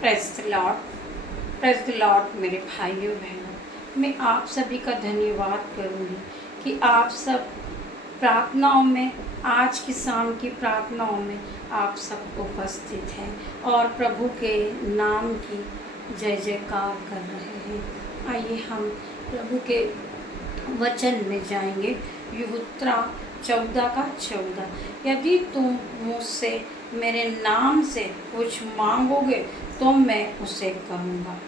Praise the Lord मेरे भाइयों बहनों, मैं आप सभी का धन्यवाद करूँगी कि आप सब प्रार्थनाओं में, आज की शाम की प्रार्थनाओं में आप सब उपस्थित हैं और प्रभु के नाम की जय जयकार कर रहे हैं। आइए हम प्रभु के वचन में जाएंगे। युत्रा 14:14, यदि तुम मुझसे मेरे नाम से कुछ मांगोगे तो मैं उसे करूँगा।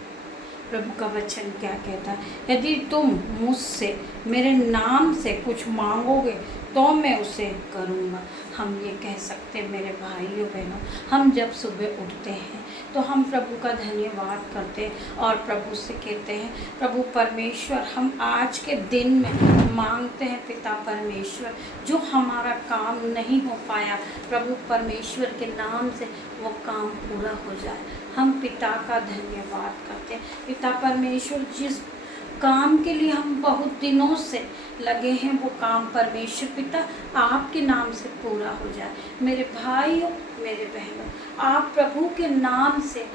प्रभु का वचन क्या कहता है? यदि तुम मुझसे मेरे नाम से कुछ मांगोगे तो मैं उसे करूँगा। हम ये कह सकते हैं मेरे भाइयों बहनों, हम जब सुबह उठते हैं तो हम प्रभु का धन्यवाद करते हैं और प्रभु से कहते हैं, प्रभु परमेश्वर, हम आज के दिन में मांगते हैं पिता परमेश्वर, जो हमारा काम नहीं हो पाया, प्रभु परमेश्वर के नाम से वो काम पूरा हो जाए। हम पिता का धन्यवाद करते हैं। पिता परमेश्वर, जिस काम के लिए हम बहुत दिनों से लगे हैं, वो काम परमेश्वर पिता आपके नाम से पूरा हो जाए। मेरे भाइयों, मेरे बहनों, आप प्रभु के नाम से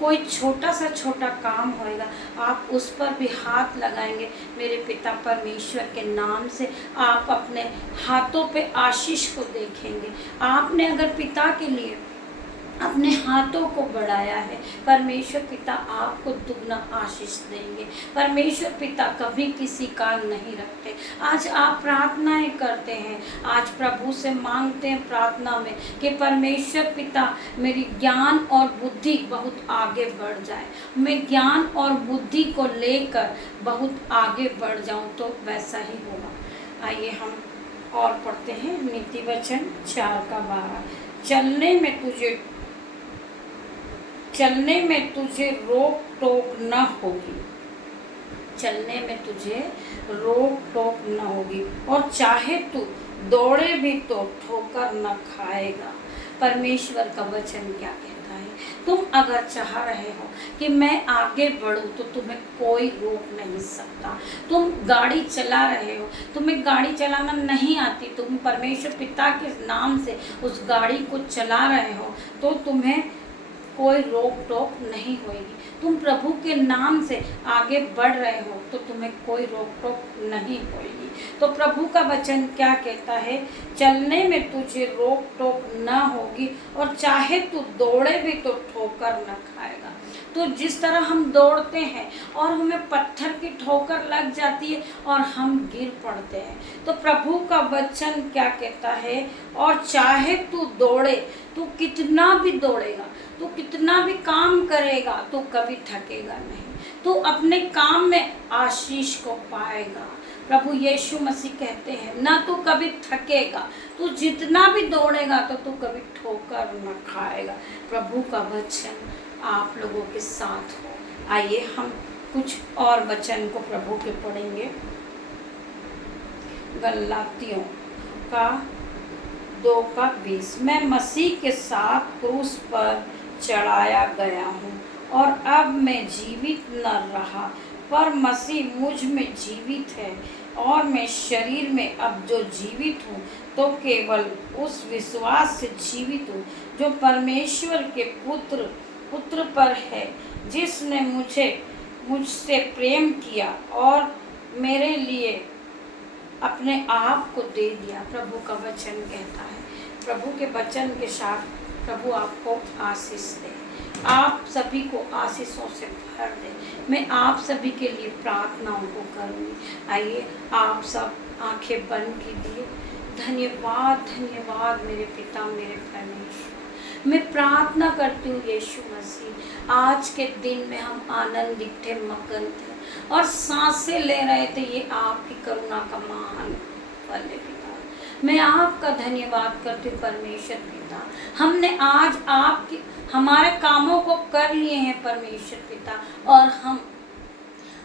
कोई छोटा सा छोटा काम होएगा, आप उस पर भी हाथ लगाएंगे, मेरे पिता परमेश्वर के नाम से आप अपने हाथों पे आशीष को देखेंगे। आपने अगर पिता के लिए अपने हाथों को बढ़ाया है, परमेश्वर पिता आपको दुगना आशीष देंगे। परमेश्वर पिता कभी किसी का नहीं रखते। आज आप प्रार्थनाएं करते हैं, आज प्रभु से मांगते हैं प्रार्थना में कि परमेश्वर पिता मेरी ज्ञान और बुद्धि बहुत आगे बढ़ जाए, मैं ज्ञान और बुद्धि को लेकर बहुत आगे बढ़ जाऊं, तो वैसा ही होगा। आइए हम और पढ़ते हैं नीति वचन 4:12, चलने में तुझे रोक टोक न होगी, चलने में तुझे रोक टोक न होगी, और चाहे तू दौड़े भी तो ठोकर न खाएगा। परमेश्वर का वचन क्या कहता है? तुम अगर चाह रहे हो कि मैं आगे बढ़ूं तो तुम्हें कोई रोक नहीं सकता। तुम गाड़ी चला रहे हो, तुम्हें गाड़ी चलाना नहीं आती, तुम परमेश्वर पिता के नाम से उस गाड़ी को चला रहे हो तो तुम्हें कोई रोक टोक नहीं होगी। तुम प्रभु के नाम से आगे बढ़ रहे हो तो तुम्हें कोई रोक टोक नहीं होगी। तो प्रभु का वचन क्या कहता है? चलने में तुझे रोक टोक न होगी, और चाहे तू दौड़े भी तो ठोकर न खाएगा। तो जिस तरह हम दौड़ते हैं और हमें पत्थर की ठोकर लग जाती है और हम गिर पड़ते हैं, तो प्रभु का वचन क्या कहता है? और चाहे तू दौड़े, तू कितना भी दौड़ेगा, तू कितना भी काम करेगा, तो कभी थकेगा नहीं, तू अपने काम में आशीष को पाएगा। प्रभु यीशु मसीह कहते हैं, ना तू कभी थकेगा, तू जितना भी दौड़ेगा तो तू कभी ठोकर न खाएगा। प्रभु का वचन आप लोगों के साथ हो। आइए हम कुछ और वचन को प्रभु के पढ़ेंगे। गलातियों 2:20, मैं मसीह के साथ क्रूस पर चढ़ाया गया हूँ, और अब मैं जीवित न रहा, पर मसीह मुझ में जीवित है, और मैं शरीर में अब जो जीवित हूँ तो केवल उस विश्वास से जीवित हूँ जो परमेश्वर के पुत्र पर है, जिसने मुझसे प्रेम किया और मेरे लिए अपने आप को दे दिया। प्रभु का वचन कहता है, प्रभु के वचन के साथ प्रभु आपको आशीष दे, आप सभी को आशीषों से भर दे। मैं आप सभी के लिए प्रार्थनाओं को करूँगी। आइए आप सब आंखें बंद कीजिए। धन्यवाद, धन्यवाद मेरे पिता, मेरे परमेश्वर। मैं प्रार्थना करती हूँ यीशु मसीह, आज के दिन में हम आनंदित थे, मगन थे और सांसें ले रहे थे, ये आपकी करुणा का महान फल है पिता। मैं आपका धन्यवाद करती हूँ परमेश्वर पिता। हमने आज आपके हमारे कामों को कर लिए हैं परमेश्वर पिता, और हम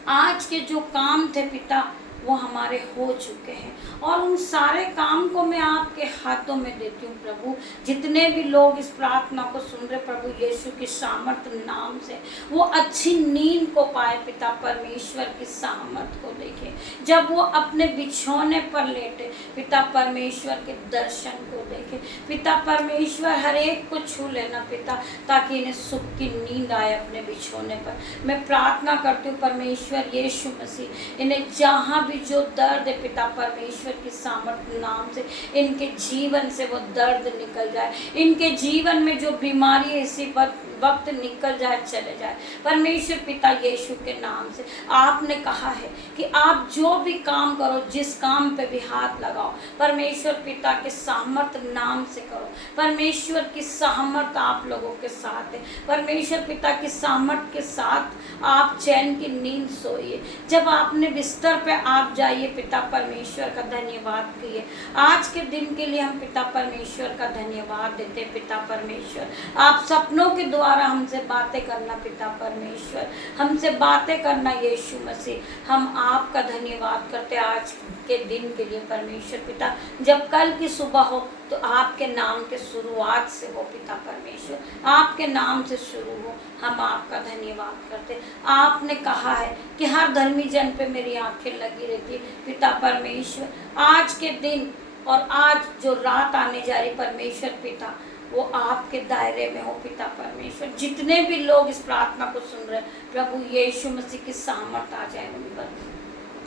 आज के जो काम थे पिता वो हमारे हो चुके हैं, और उन सारे काम को मैं आपके हाथों में देती हूँ प्रभु। जितने भी लोग इस प्रार्थना को सुन रहे प्रभु यीशु की सामर्थ्य नाम से वो अच्छी नींद को पाए पिता परमेश्वर की सामर्थ्य को देखे, जब वो अपने बिछौने पर लेटे पिता परमेश्वर के दर्शन को देखे पिता परमेश्वर। हर एक को छू लेना पिता, ताकि इन्हें सुख की नींद आए अपने बिछौने पर। मैं प्रार्थना करती हूँ परमेश्वर यीशु मसीह, इन्हें जहाँ भी जो दर्द है पिता परमेश्वर की सामर्थ्य नाम से इनके जीवन से वो दर्द निकल जाए, इनके जीवन में जो बीमारी है इसी वक्त निकल जाए, चले जाए परमेश्वर पिता यीशु के नाम से। आपने कहा है कि आप जो भी काम करो, जिस काम पे भी हाथ लगाओ परमेश्वर पिता के सामर्थ्य नाम से करो। परमेश्वर की सामर्थ्य आप लोगों के साथ है, परमेश्वर पिता की सामर्थ्य के साथ आप चैन की नींद सोइए। जब आपने बिस्तर पे आप जाइए पिता परमेश्वर का धन्यवाद कीजिए। आज के दिन के लिए हम पिता परमेश्वर का धन्यवाद देते पिता परमेश्वर। आप सपनों के द्वारा हमसे बातें करना पिता परमेश्वर, हमसे बातें करना यीशु मसीह। हम आपका धन्यवाद करते आज के दिन के लिए परमेश्वर पिता। जब कल की सुबह हो तो आपके नाम के शुरुआत से हो पिता परमेश्वर, आपके नाम से शुरू हो। हम आपका धन्यवाद करते। आपने कहा है कि हर धर्मी जन पे मेरी आंखें लगी रहती पिता परमेश्वर। आज के दिन और आज जो रात आने जा रही परमेश्वर पिता, वो आपके दायरे में हो पिता परमेश्वर। जितने भी लोग इस प्रार्थना को सुन रहे प्रभु यीशु मसीह की सामर्थ आ जाए उन पर,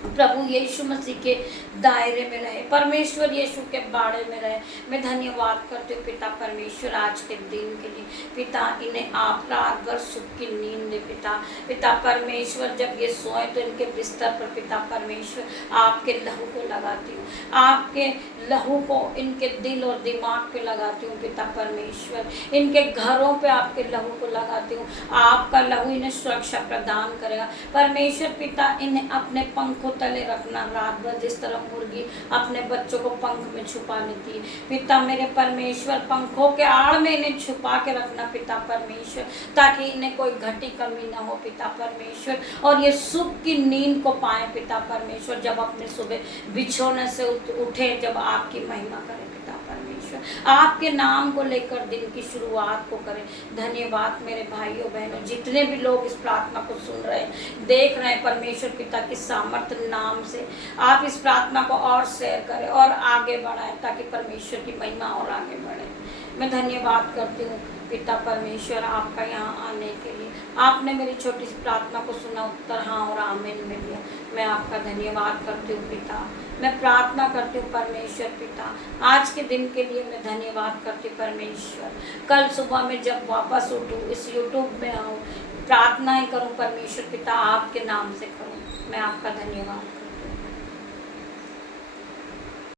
प्रभु यीशु मसीह के दायरे में रहे, परमेश्वर यीशु के बाड़े में रहे। मैं धन्यवाद करती हूँ पिता परमेश्वर आज के दिन के लिए पिता। इन्हें आप रात भर सुख की नींद दे पिता परमेश्वर। जब ये सोए तो इनके बिस्तर पर पिता परमेश्वर आपके लहू को लगाती हूँ, आपके लहू को इनके दिल और दिमाग पे लगाती हूँ पिता परमेश्वर। इनके घरों पे आपके लहू को लगाती हूँ, आपका लहू इन्हें सुरक्षा प्रदान करेगा परमेश्वर पिता। इन्हें अपने पंखों तले रखना रात भर, जिस तरह मुर्गी अपने बच्चों को पंख में छुपा लेती है पिता मेरे परमेश्वर। पंखों के आड़ में इन्हें छुपा के रखना पिता परमेश्वर, ताकि इन्हें कोई घटी कमी ना हो पिता परमेश्वर, और ये सुख की नींद को पाए पिता परमेश्वर। जब अपने सुबह बिछोने से उठे, जब आपकी महिमा करें पिता परमेश्वर, आपके नाम को लेकर दिन की शुरुआत को करें। धन्यवाद मेरे भाइयों बहनों, जितने भी लोग इस प्रार्थना को सुन रहे हैं, देख रहे हैं परमेश्वर पिता की सामर्थ्य नाम से। आप इस प्रार्थना को और शेयर करें और आगे बढ़ाएं, ताकि परमेश्वर की महिमा और आगे बढ़े। मैं धन्यवाद करती हूँ पिता परमेश्वर आपका यहाँ आने के लिए। आपने मेरी छोटी सी प्रार्थना को सुना, उत्तर हाँ और आमीन में दिया। मैं आपका धन्यवाद करती हूँ पिता। मैं प्रार्थना करती हूँ परमेश्वर पिता, आज के दिन के लिए मैं धन्यवाद करती हूँ परमेश्वर। कल सुबह में जब वापस उठूँ, इस यूट्यूब में आऊँ, प्रार्थनाएं करूँ परमेश्वर पिता, आपके नाम से करूँ। मैं आपका धन्यवाद